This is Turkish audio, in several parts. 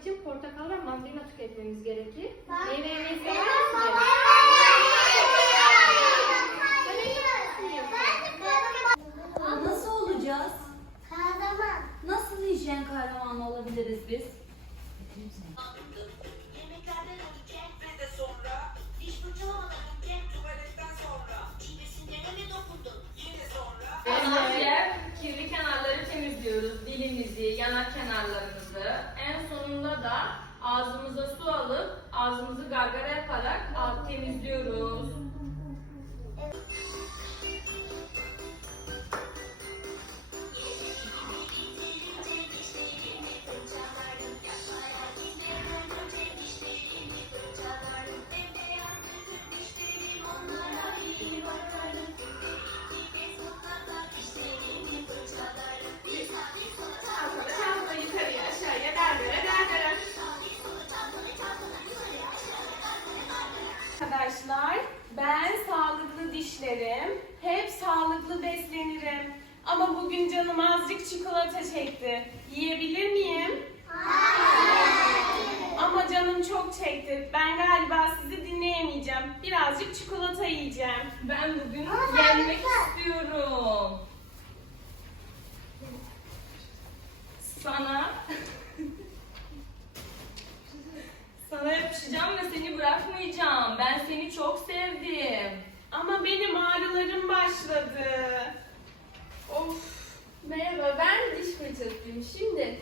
için portakal ve mandalina tüketmemiz gerekir. Meyve? Nasıl olacağız? Kahraman. Nasıl hijyen kahramanı olabiliriz biz? Yanak kenarlarımızı. En sonunda da ağzımıza su alıp ağzımızı gargara yaparak dişlerim. Hep sağlıklı beslenirim. Ama bugün canım azıcık çikolata çekti. Yiyebilir miyim? Ama canım çok çekti. Ben galiba sizi dinleyemeyeceğim. Birazcık çikolata yiyeceğim. Ben bugün yenmek istiyorum. Sana sana yapışacağım ve seni bırakmayacağım. Ben seni çok sevdim. Ama benim ağrılarım başladı. Of. Merhaba ben diş fırçasıyım. Şimdi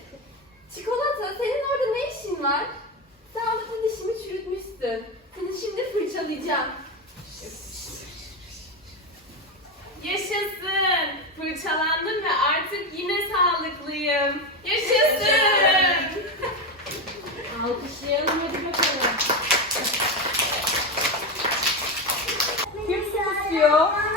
çikolata senin orada ne işin var? Sağlıklı dişimi çürütmüşsün. Seni şimdi fırçalayacağım. Yaşasın. Fırçalandım ve artık yine sağlıklıyım. Yaşasın. Thank you.